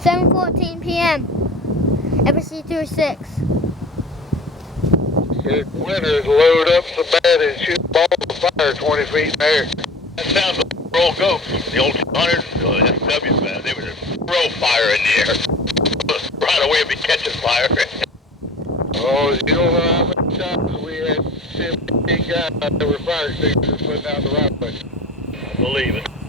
7:14 p.m. FEC 26. His winters load up so bad it shoots balls of fire 20 feet in the air. That sounds like roll goats. The old 200s, SWs, man, they were just throw fire in the air. Right away, be catching fire. Oh, you don't know how many times we had 10 big guys that were fire extinguishers putting out the right way. I believe it.